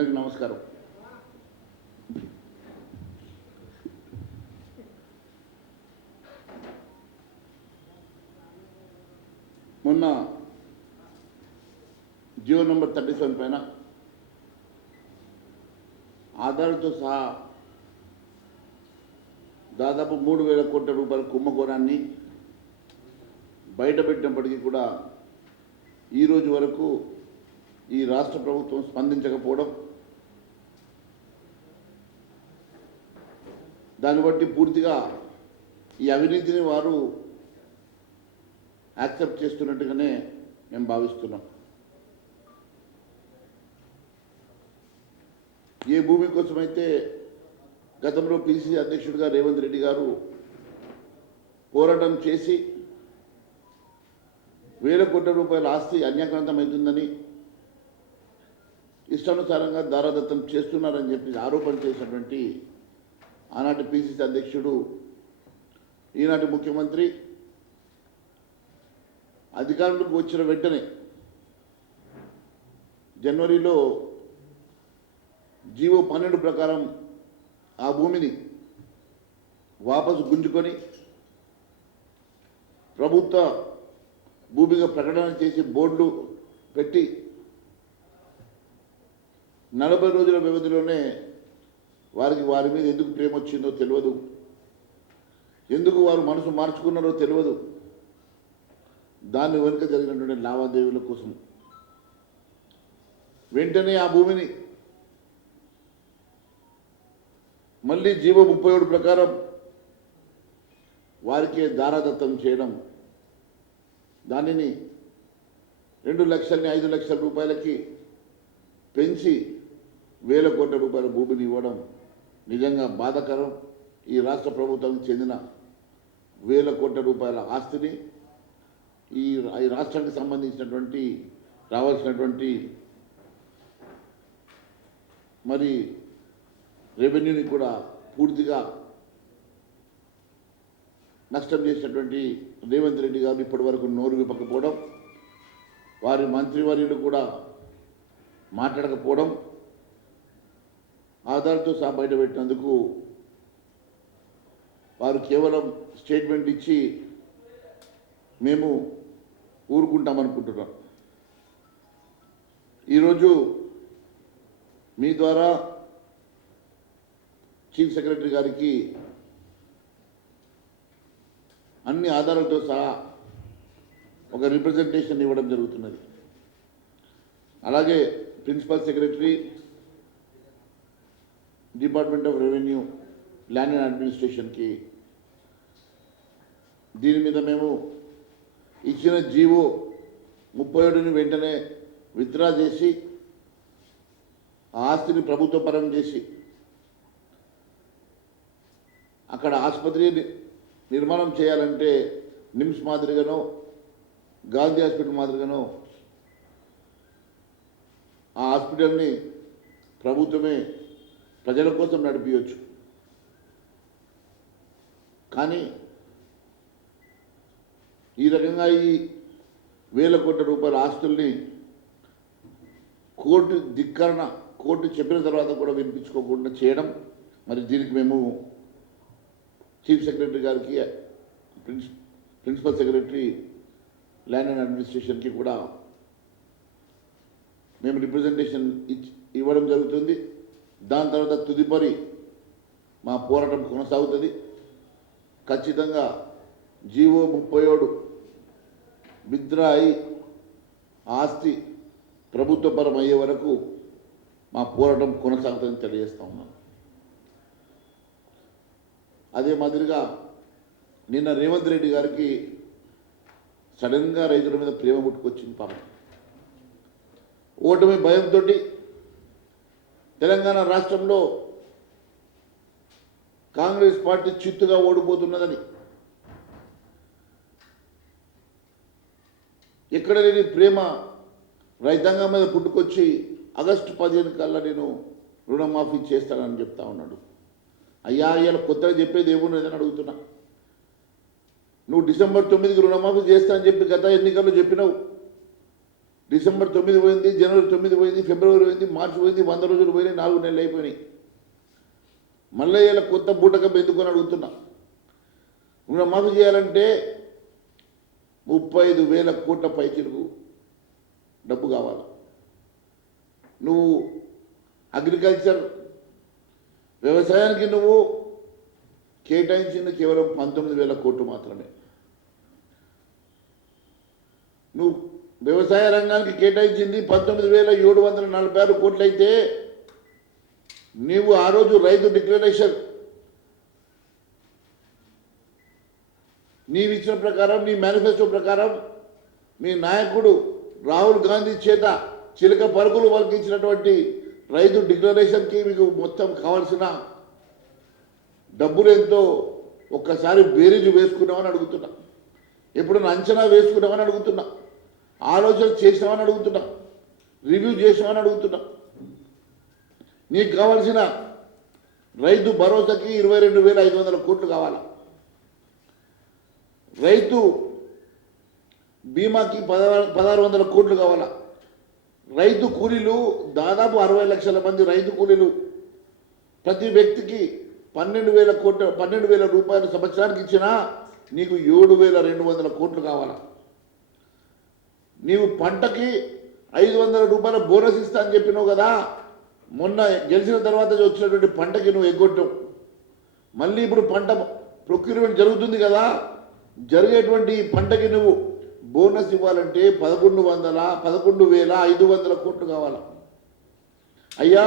అందరికీ నమస్కారం. మొన్న జియో నంబర్ 37 పైన ఆధార్తో సహా దాదాపు 3,000 కోట్ల రూపాయల కుంభకోణాన్ని బయటపెట్టినప్పటికీ కూడా ఈరోజు వరకు ఈ రాష్ట్ర ప్రభుత్వం స్పందించకపోవడం, దాన్ని బట్టి పూర్తిగా ఈ అవినీతిని వారు యాక్సెప్ట్ చేస్తున్నట్టుగానే మేము భావిస్తున్నాం. ఏ భూమి కోసమైతే గతంలో పిసిసి అధ్యక్షుడిగా రేవంత్ రెడ్డి గారు పోరాటం చేసి 1,000 కోట్ల రూపాయల ఆస్తి అన్యాక్రాంతమవుతుందని ఇష్టానుసారంగా దారాదత్తం చేస్తున్నారని చెప్పి ఆరోపణ చేసినటువంటి ఆనాటి పిసిసి అధ్యక్షుడు, ఈనాటి ముఖ్యమంత్రి అధికారంలోకి వచ్చిన వెంటనే జనవరిలో జీవో 12 ప్రకారం ఆ భూమిని వాపసు గుంజుకొని ప్రభుత్వ భూమిగా ప్రకటన చేసి బోర్డులు పెట్టి 40 రోజుల వ్యవధిలోనే వారి మీద ఎందుకు ప్రేమ వచ్చిందో తెలియదు, ఎందుకు వారు మనసు మార్చుకున్నారో తెలియదు. దాని వెనుక జరిగినటువంటి లావాదేవీల కోసం వెంటనే ఆ భూమిని మళ్ళీ జీవో 37 ప్రకారం వారికే దారాదత్తం చేయడం, దానిని 2 లక్షల్ని 5 లక్షల రూపాయలకి పెంచి 1,000 కోట్ల రూపాయల భూమిని ఇవ్వడం నిజంగా బాధాకరం. ఈ రాష్ట్ర ప్రభుత్వానికి చెందిన 1,000 కోట్ల రూపాయల ఆస్తిని, ఈ రాష్ట్రానికి సంబంధించినటువంటి రావాల్సినటువంటి మరి రెవెన్యూని కూడా పూర్తిగా నష్టం చేసినటువంటి రేవంత్ రెడ్డి గారు ఇప్పటి వరకు నోరు విప్పకపోవడం, వారి మంత్రివర్యులు కూడా మాట్లాడకపోవడం, ఆధార్తో సహా బయటపెట్టినందుకు వారు కేవలం స్టేట్మెంట్ ఇచ్చి మేము ఊరుకుంటామనుకుంటున్నాం. ఈరోజు మీ ద్వారా చీఫ్ సెక్రటరీ గారికి అన్ని ఆధారాలతో సహా ఒక రిప్రజెంటేషన్ ఇవ్వడం జరుగుతున్నది. అలాగే principal secretary, department of revenue, land and అడ్మినిస్ట్రేషన్కి దీని మీద మేము ఇచ్చిన జీవో 37ని వెంటనే విత్డ్రా చేసి ఆ ఆస్తిని ప్రభుత్వ పరం చేసి అక్కడ ఆసుపత్రి నిర్మాణం చేయాలంటే నిమ్స్ మాదిరిగానో గాంధీ హాస్పిటల్ మాదిరిగానో ఆ హాస్పిటల్ని ప్రభుత్వమే ప్రజల కోసం నడిపించవచ్చు. కానీ ఈ రకంగా ఈ 1,000 కోట్ల రూపాయల ఆస్తుల్ని కోర్టు ధిక్కరణ, కోర్టు చెప్పిన తర్వాత కూడా వినిపించుకోకుండా చేయడం, మరి దీనికి మేము చీఫ్ సెక్రటరీ గారికి, ప్రిన్సిపల్ సెక్రటరీ ల్యాండ్ అండ్ అడ్మినిస్ట్రేషన్కి కూడా మేము రిప్రజెంటేషన్ ఇవ్వడం జరుగుతుంది. దాని తర్వాత తుదిపరి మా పోరాటం కొనసాగుతుంది. ఖచ్చితంగా జీవో 37 విత్డ్రా అయి ఆస్తి ప్రభుత్వపరం అయ్యే వరకు మా పోరాటం కొనసాగుతుందని తెలియజేస్తా ఉన్నాను. అదే మాదిరిగా నిన్న రేవంత్ రెడ్డి గారికి సడన్గా రైతుల మీద ప్రేమ పుట్టుకొచ్చింది. పాపం ఓటమి భయంతో తెలంగాణ రాష్ట్రంలో కాంగ్రెస్ పార్టీ చిత్తుగా ఓడిపోతున్నదని, ఎక్కడ లేని ప్రేమ రైతాంగం మీద పుట్టుకొచ్చి ఆగస్టు 15 కల్లా నేను రుణమాఫీ చేస్తానని చెప్తా ఉన్నాడు. అయ్యా ఇలా కొత్తగా చెప్పేది ఏమున్నదని అడుగుతున్నా. నువ్వు డిసెంబర్ 9కి రుణమాఫీ చేస్తా అని చెప్పి గత ఎన్నికల్లో చెప్పినావు. డిసెంబర్ 9 పోయింది, జనవరి 9 పోయింది, ఫిబ్రవరి పోయింది, మార్చి పోయింది, 100 రోజులు పోయినాయి, 4 నెలలు అయిపోయినాయి. మళ్ళీ ఇలా కొత్త బూటకం ఎందుకొని అడుగుతున్నా. రుణమాఫీ చేయాలంటే 35,000 కోట్ల పైచిలకు డబ్బు కావాలి. నువ్వు అగ్రికల్చర్ వ్యవసాయానికి నువ్వు కేటాయించింది కేవలం 19,000 కోట్లు మాత్రమే. నువ్వు వ్యవసాయ రంగానికి కేటాయించింది 19,746 కోట్లు అయితే నీవు ఆ రోజు రైతు డిక్లరేషన్ నీవు ఇచ్చిన ప్రకారం, నీ మేనిఫెస్టో ప్రకారం మీ నాయకుడు రాహుల్ గాంధీ చేత చిలక పలుకులు పలికించినటువంటి రైతు డిక్లరేషన్కి మీకు మొత్తం కావాల్సిన డబ్బులు ఎంతో ఒక్కసారి బేరీజు వేసుకున్నామని అడుగుతున్నా. ఎప్పుడైనా అంచనా వేసుకున్నామని అడుగుతున్నా, ఆలోచన చేసినామని అడుగుతున్నా, రివ్యూ చేసినామని అడుగుతున్నా. నీకు కావాల్సిన రైతు భరోసాకి 22,500 కోట్లు కావాలా, రైతు బీమాకి 1,600 కోట్లు కావాలా, రైతు కూలీలు దాదాపు 60 లక్షల మంది రైతు కూలీలు ప్రతి వ్యక్తికి 12,000 రూపాయలు సంవత్సరానికి ఇచ్చినా నీకు 7,200 కోట్లు కావాలా. నీవు పంటకి 500 రూపాయల బోనస్ ఇస్తా అని చెప్పినావు కదా, మొన్న గెలిచిన తర్వాత వచ్చినటువంటి పంటకి నువ్వు ఎగ్గొట్టావు. మళ్ళీ ఇప్పుడు పంట ప్రొక్యూర్మెంట్ జరుగుతుంది కదా, జరిగేటువంటి పంటకి నువ్వు బోనస్ ఇవ్వాలంటే 11,500 కోట్లు కావాలా. అయ్యా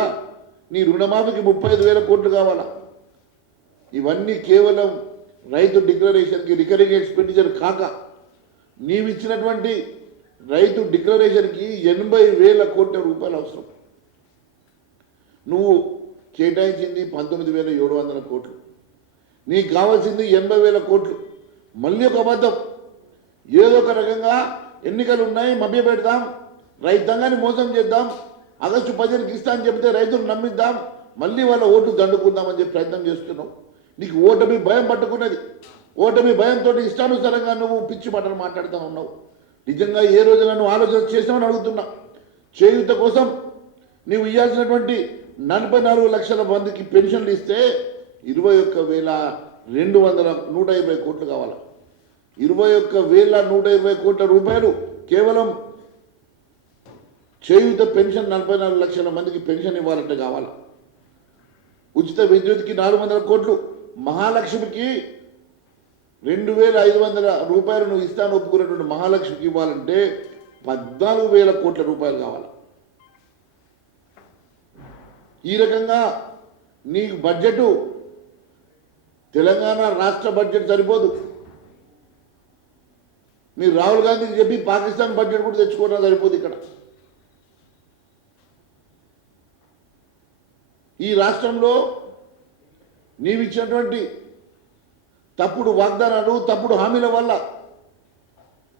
నీ రుణమాఫీకి 35,000 కోట్లు కావాలా. ఇవన్నీ కేవలం రైతు డిక్లరేషన్కి రికరింగ్ ఎక్స్పెండిచర్ కాక నీవిచ్చినటువంటి రైతు డిక్లరేషన్కి 80,000 కోట్ల రూపాయలు అవసరం. నువ్వు కేటాయించింది 19,700 కోట్లు, నీకు కావాల్సింది 80,000 కోట్లు. మళ్ళీ ఒక అబద్ధం, ఏదో ఒక రకంగా ఎన్నికలు ఉన్నాయి మభ్య పెడదాం, రైతాంగాన్ని మోసం చేద్దాం, ఆగస్టు 15కి ఇస్తా అని చెప్తే రైతులు నమ్మిద్దాం, మళ్ళీ వాళ్ళ ఓట్లు దండుకుందామని చెప్పి ప్రయత్నం చేస్తున్నావు. నీకు ఓటమి భయం పట్టుకున్నది. ఓటమి భయంతో ఇష్టానుసారంగా నువ్వు పిచ్చి మాటలు మాట్లాడుతూ ఉన్నావు. నిజంగా ఏ రోజున నువ్వు ఆలోచన చేసామని అడుగుతున్నా. చేయూత కోసం నీవు ఇవ్వాల్సినటువంటి 44 లక్షల మందికి పెన్షన్లు ఇస్తే 21,120 కోట్లు కావాలి. 21,120 కోట్ల రూపాయలు కేవలం చేయూత పెన్షన్ 44 లక్షల మందికి పెన్షన్ ఇవ్వాలంటే కావాలి. ఉచిత విద్యుత్కి 400 కోట్లు, మహాలక్ష్మికి 2,500 రూపాయలు నువ్వు ఇస్తాను ఒప్పుకున్నటువంటి మహాలక్ష్మికి ఇవ్వాలంటే 14,000 కోట్ల రూపాయలు కావాలి. ఈ రకంగా నీకు బడ్జెట్ తెలంగాణ రాష్ట్ర బడ్జెట్ సరిపోదు. మీరు రాహుల్ గాంధీకి చెప్పి పాకిస్తాన్ బడ్జెట్ కూడా తెచ్చుకోవడం సరిపోదు. ఇక్కడ ఈ రాష్ట్రంలో నీవిచ్చినటువంటి తప్పుడు వాగ్దానాలు, తప్పుడు హామీల వల్ల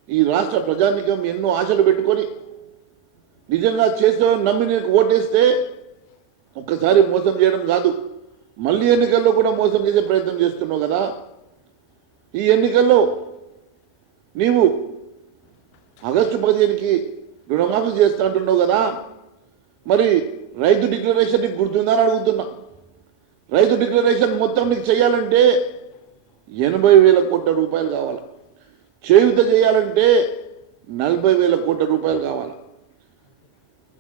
ఈ రాష్ట్ర ప్రజానికం ఎన్నో ఆశలు పెట్టుకొని నిజంగా చేస్తే నమ్మి నీకు ఓటేస్తే ఒక్కసారి మోసం చేయడం కాదు, మళ్ళీ ఎన్నికల్లో కూడా మోసం చేసే ప్రయత్నం చేస్తున్నావు కదా. ఈ ఎన్నికల్లో నీవు ఆగస్టు 15కి రుణమాఫీ చేస్తా అంటున్నావు కదా, మరి రైతు డిక్లరేషన్ నీకు గుర్తుందని అడుగుతున్నా. రైతు డిక్లరేషన్ మొత్తం నీకు చేయాలంటే 80,000 కోట్ల రూపాయలు కావాలి. చేయూత చేయాలంటే 40,000 కోట్ల రూపాయలు కావాలి.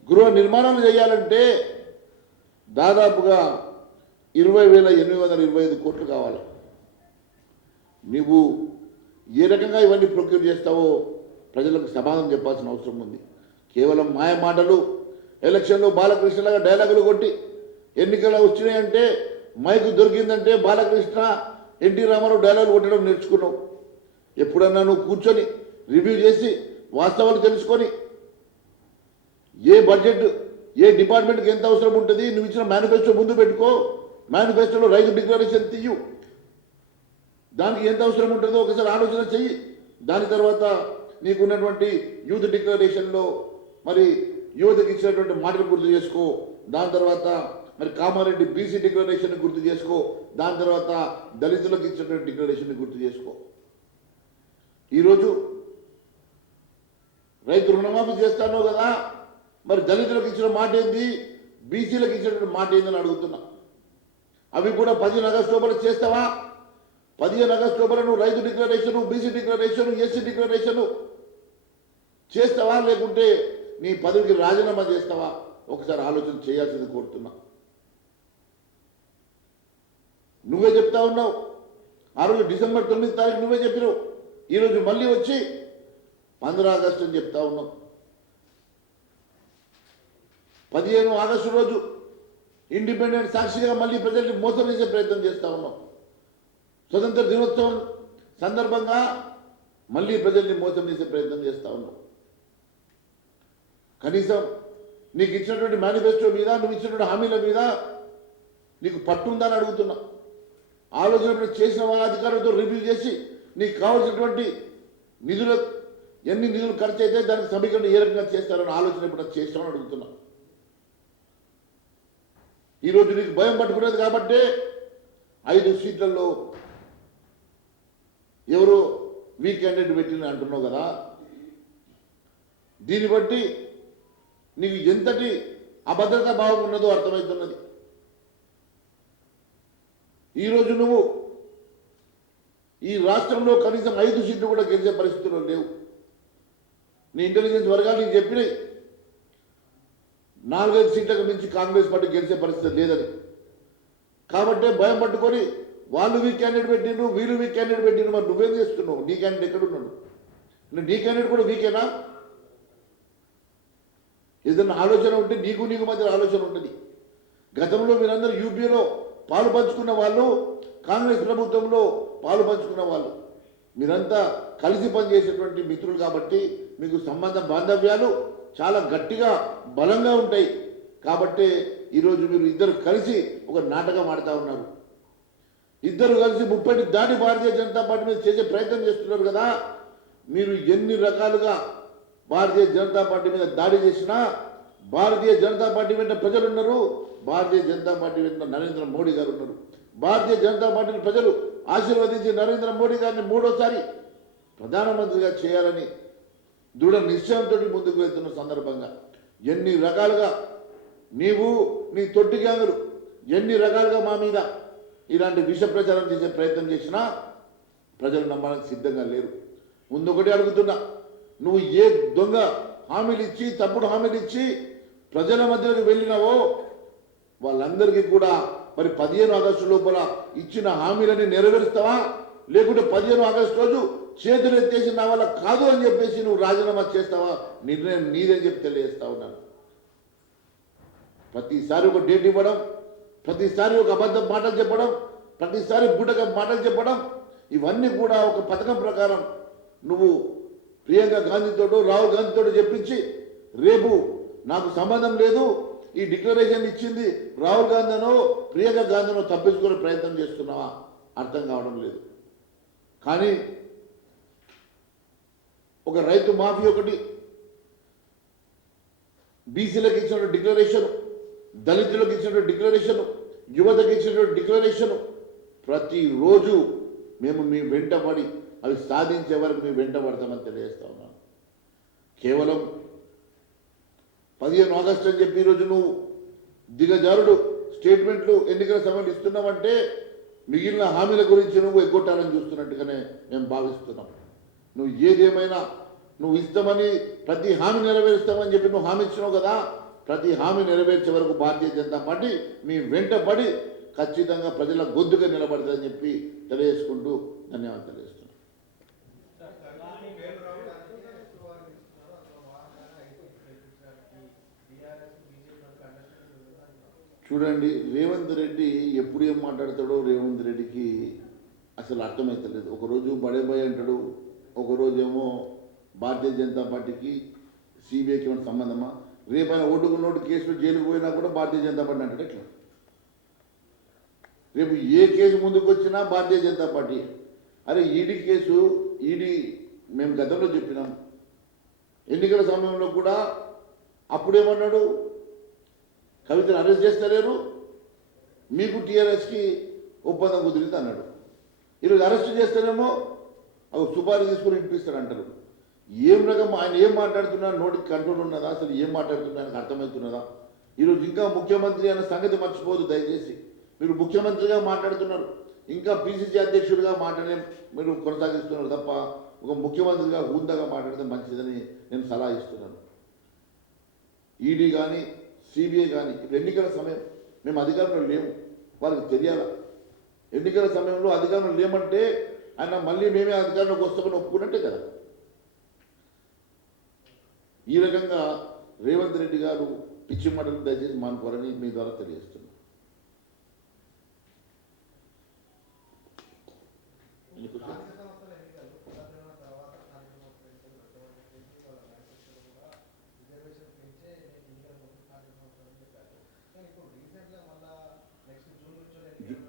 గృహ నిర్మాణాలు చేయాలంటే దాదాపుగా 20,825 కోట్లు కావాలి. నీవు ఏ రకంగా ఇవన్నీ ప్రొక్యూర్ చేస్తావో ప్రజలకు సమాధానం చెప్పాల్సిన అవసరం ఉంది. కేవలం మాయ మాటలు, ఎలక్షన్లో బాలకృష్ణలాగా డైలాగులు కొట్టి ఎన్నికలు వచ్చినాయంటే మైకు దొరికిందంటే బాలకృష్ణ, ఎన్టీ రామారావు డైలాగులు కొట్టడం నేర్చుకున్నావు. ఎప్పుడన్నా నువ్వు కూర్చొని రివ్యూ చేసి వాస్తవాలు తెలుసుకొని ఏ బడ్జెట్ ఏ డిపార్ట్మెంట్కి ఎంత అవసరం ఉంటుంది నువ్వు ఇచ్చిన మేనిఫెస్టో ముందు పెట్టుకో. మేనిఫెస్టోలో రైతు డిక్లరేషన్ తీయు, దానికి ఎంత అవసరం ఉంటుందో ఒకసారి ఆలోచన చెయ్యి. దాని తర్వాత నీకున్నటువంటి యూత్ డిక్లరేషన్లో మరి యువతకి ఇచ్చినటువంటి మాటలు గుర్తు చేసుకో. దాని తర్వాత మరి కామారెడ్డి బీసీ డిక్లరేషన్ గుర్తు చేసుకో. దాని తర్వాత దళితులకు ఇచ్చినటువంటి డిక్లరేషన్ గుర్తు చేసుకో. ఈరోజు రైతు రుణమాఫీ చేస్తానో కదా, మరి దళితులకు ఇచ్చిన మాట ఏంది, బీసీలకు ఇచ్చినటువంటి మాట ఏందని అడుగుతున్నా. అవి కూడా 15 ఆగస్టు లోపల చేస్తావా? 15 ఆగస్టు లోపల నువ్వు రైతు declaration, BC declaration, SC declaration చేస్తావా, లేకుంటే నీ పదవికి రాజీనామా చేస్తావా? ఒకసారి ఆలోచన చేయాల్సింది కోరుతున్నా. నువ్వే చెప్తా ఉన్నావు, ఆ రోజు డిసెంబర్ 9 తారీఖు నువ్వే చెప్పినావు. ఈరోజు మళ్ళీ వచ్చి 15 ఆగస్టు అని చెప్తా ఉన్నావు. 15 ఆగస్టు రోజు ఇండిపెండెంట్ సాక్షిగా మళ్ళీ ప్రజల్ని మోసం చేసే ప్రయత్నం చేస్తూ ఉన్నాం. స్వతంత్ర దినోత్సవం సందర్భంగా మళ్ళీ ప్రజల్ని మోసం చేసే ప్రయత్నం చేస్తూ ఉన్నాం. కనీసం నీకు ఇచ్చినటువంటి మేనిఫెస్టో మీద, నువ్వు ఇచ్చినటువంటి హామీల మీద నీకు పట్టుందని అడుగుతున్నా. ఆలోచన చేసిన వాళ్ళ అధికారులతో రివ్యూ చేసి నీకు కావాల్సినటువంటి నిధులు, ఎన్ని నిధులు ఖర్చు అయితే దానికి సమీకరణ ఏ రకంగా చేస్తారని ఆలోచన ఇప్పుడు చేస్తామని అడుగుతున్నా. ఈరోజు నీకు భయం పట్టుకునేది కాబట్టి 5 సీట్లలో ఎవరో వీక్ క్యాండిడేట్ పెట్టిన అంటున్నావు కదా. దీన్ని బట్టి నీకు ఎంతటి అభద్రతా భావం ఉన్నదో అర్థమవుతున్నది. ఈరోజు నువ్వు ఈ రాష్ట్రంలో కనీసం 5 సీట్లు కూడా గెలిచే పరిస్థితుల్లో లేవు. నీ ఇంటెలిజెన్స్ వర్గాలు నీకు చెప్పినాయి 4-5 సీట్లకు మించి కాంగ్రెస్ పార్టీ గెలిచే పరిస్థితి లేదని. కాబట్టే భయం పట్టుకొని వాళ్ళు వీక్ క్యాండిడేట్ పెట్టిండ్రు, వీళ్ళు వీక్ క్యాండిడేట్ పెట్టిండ్రు. మరి నువ్వేం చేస్తున్నావు? నీ క్యాండిడేట్ ఎక్కడున్నాడు? నీ క్యాండిడేట్ కూడా వీకేనా? ఏదైనా ఆలోచన ఉంటే నీకు మధ్య ఆలోచన ఉంటుంది. గతంలో మీరందరూ యూపీలో పాలు పంచుకున్న వాళ్ళు, కాంగ్రెస్ ప్రభుత్వంలో పాలు పంచుకున్న వాళ్ళు, మీరంతా కలిసి పనిచేసేటువంటి మిత్రులు కాబట్టి మీకు సంబంధ బాంధవ్యాలు చాలా గట్టిగా బలంగా ఉంటాయి. కాబట్టి ఈరోజు మీరు ఇద్దరు కలిసి ఒక నాటకం ఆడుతూ ఉన్నారు. ఇద్దరు కలిసి 30 దాటి భారతీయ జనతా పార్టీ మీద చేసే ప్రయత్నం చేస్తున్నారు కదా. మీరు ఎన్ని రకాలుగా భారతీయ జనతా పార్టీ మీద దాడి చేసినా భారతీయ జనతా పార్టీ వెంట ప్రజలు ఉన్నారు. భారతీయ జనతా పార్టీ వెంట నరేంద్ర మోడీ గారు ఉన్నారు. భారతీయ జనతా పార్టీని ప్రజలు ఆశీర్వదించి నరేంద్ర మోడీ గారిని 3వసారి ప్రధానమంత్రిగా చేయాలని దృఢ నిశ్చయంతో ముందుకు వెళ్తున్న సందర్భంగా ఎన్ని రకాలుగా నీవు, నీ తొట్టి గ్యాంగులు ఎన్ని రకాలుగా మా మీద ఇలాంటి విష ప్రచారం చేసే ప్రయత్నం చేసినా ప్రజలు నమ్మడానికి సిద్ధంగా లేరు. ముందొకటి అడుగుతున్నా, నువ్వు ఏ దొంగ హామీలు ఇచ్చి, తప్పుడు హామీలు ఇచ్చి ప్రజల మధ్యలోకి వెళ్ళినావో వాళ్ళందరికీ కూడా మరి 15 ఆగస్టు లోపల ఇచ్చిన హామీలని నెరవేరుస్తావా, లేకుంటే 15 ఆగస్టు రోజు చేతులు ఎత్తేసి నా వల్ల కాదు అని చెప్పేసి నువ్వు రాజీనామా చేస్తావా? నిర్ణయం నీదని చెప్పి తెలియజేస్తా ఉన్నాను. ప్రతిసారి ఒక డేట్ ఇవ్వడం, ప్రతిసారి ఒక అబద్ధం మాటలు చెప్పడం, ప్రతిసారి బూటక మాటలు చెప్పడం, ఇవన్నీ కూడా ఒక పథకం ప్రకారం నువ్వు ప్రియాంక గాంధీతోటో రాహుల్ గాంధీతోటో చెప్పించి రేపు నాకు సంబంధం లేదు, ఈ డిక్లరేషన్ ఇచ్చింది రాహుల్ గాంధీనో ప్రియాంక గాంధీనో తప్పించుకునే ప్రయత్నం చేస్తున్నావా? అర్థం కావడం లేదు. కానీ ఒక రైతు మాఫీ ఒకటి, బీసీలకు ఇచ్చిన డిక్లరేషన్, దళితులకు ఇచ్చిన డిక్లరేషన్, యువతకు ఇచ్చిన డిక్లరేషన్, ప్రతిరోజు మేము మీ వెంటబడి అవి సాధించే వరకు మేము వెంటబడతామని తెలియజేస్తా ఉన్నాను. కేవలం 15 ఆగస్టు అని చెప్పి ఈరోజు నువ్వు దిగజారుడు స్టేట్మెంట్లు ఎన్నికల సమయంలో ఇస్తున్నావంటే మిగిలిన హామీల గురించి నువ్వు ఎగ్గొట్టాలని చూస్తున్నట్టుగానే మేము భావిస్తున్నాం. నువ్వు ఏదేమైనా నువ్వు ఇస్తామని ప్రతి హామీ నెరవేరుస్తామని చెప్పి నువ్వు హామీ ఇచ్చినావు కదా. ప్రతి హామీ నెరవేర్చే వరకు భారతీయ జనతా పార్టీ మీ వెంటపడి ఖచ్చితంగా ప్రజల గొంతుగా నిలబడతారని చెప్పి తెలియజేసుకుంటూ ధన్యవాదాలు తెలియజేస్తున్నాను. చూడండి, రేవంత్ రెడ్డి ఎప్పుడు ఏం మాట్లాడతాడో రేవంత్ రెడ్డికి అసలు అర్థమవుతలేదు. ఒకరోజు బడేబాయ్ అంటాడు, ఒకరోజేమో భారతీయ జనతా పార్టీకి సిబిఐకి ఏమైనా సంబంధమా? రేపైనా ఓటుకున్నోటు కేసులో జైలుకు పోయినా కూడా భారతీయ జనతా పార్టీ అంటాడు. ఎట్లా? రేపు ఏ కేసు ముందుకు వచ్చినా భారతీయ జనతా పార్టీ. అరే ఈడీ కేసు, ఈడీ మేము గతంలో చెప్పినాం, ఎన్నికల సమయంలో కూడా అప్పుడేమన్నాడు, కవితను అరెస్ట్ చేస్తలేరు, మీకు టీఆర్ఎస్కి ఒప్పందం కుదిరింది అన్నాడు. ఈరోజు అరెస్ట్ చేస్తేనేమో అవి సుపారీ తీసుకుని వినిపిస్తాడు అంటారు. ఏం రకం ఆయన ఏం మాట్లాడుతున్నారు, నోటికి కంట్రోల్ ఉన్నదా, అసలు ఏం మాట్లాడుతున్నా ఆయనకు అర్థమవుతున్నదా? ఈరోజు ఇంకా ముఖ్యమంత్రి అనే సంగతి మర్చిపోదు దయచేసి. మీరు ముఖ్యమంత్రిగా మాట్లాడుతున్నారు, ఇంకా పిసిసి అధ్యక్షుడిగా మాట్లాడే మీరు కొనసాగిస్తున్నారు తప్ప ఒక ముఖ్యమంత్రిగా హుందాగా మాట్లాడితే మంచిదని నేను సలహా ఇస్తున్నాను. ఈడీ కానీ సిబిఐ కానీ ఇప్పుడు ఎన్నికల సమయం, మేము అధికారంలో లేము, వాళ్ళకి తెలియాలా? ఎన్నికల సమయంలో అధికారంలో లేమంటే ఆయన మళ్ళీ మేమే అధికారంలోకి వస్తామని ఒప్పుకున్నట్టే కదా. ఈ రకంగా రేవంత్ రెడ్డి గారు పిచ్చి మాటలు దయచేసి మానుకోవాలని మీ ద్వారా తెలియజేస్తున్నాను.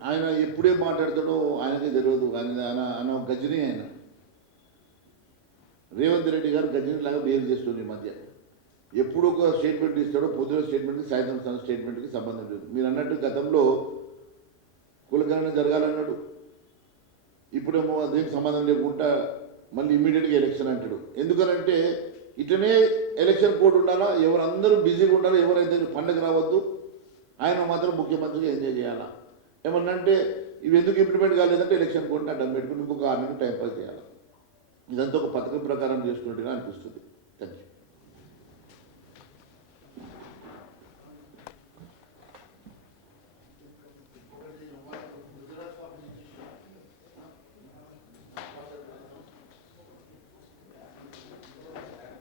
ఆయన ఎప్పుడే మాట్లాడతాడో ఆయనకే తెలియదు. ఆయన గజని. ఆయన రేవంత్ రెడ్డి గారు గజని లాగా బిహేవ్ చేస్తుంది ఈ మధ్య. ఎప్పుడు ఒక స్టేట్మెంట్ ఇస్తాడో, పొద్దున స్టేట్మెంట్కి సాయంత్రం స్టేట్మెంట్కి సంబంధం లేదు. మీరు అన్నట్టు గతంలో కులగణన జరగాలన్నాడు, ఇప్పుడేమో అదేం సంబంధం లేకుండా మళ్ళీ ఇమ్మీడియట్గా ఎలక్షన్ అంటాడు. ఎందుకనంటే ఇట్లనే ఎలక్షన్ కోడ్ ఉండాలా, ఎవరందరూ బిజీగా ఉండాలా, ఎవరైతే పండుగ రావద్దు, ఆయన మాత్రం ముఖ్యమంత్రిగా ఎంజాయ్ చేయాలా. ఏమన్నంటే ఇవి ఎందుకు ఇంప్లిమెంట్ కాలేదంటే ఎలక్షన్ కోడ్ని అడ్డం పెట్టుకుని ఇంకొక 6 నెలలు టైంపాస్ చేయాలి. ఇదంతా ఒక పథకం ప్రకారం చేసుకున్నట్టుగా అనిపిస్తుంది. Thank you.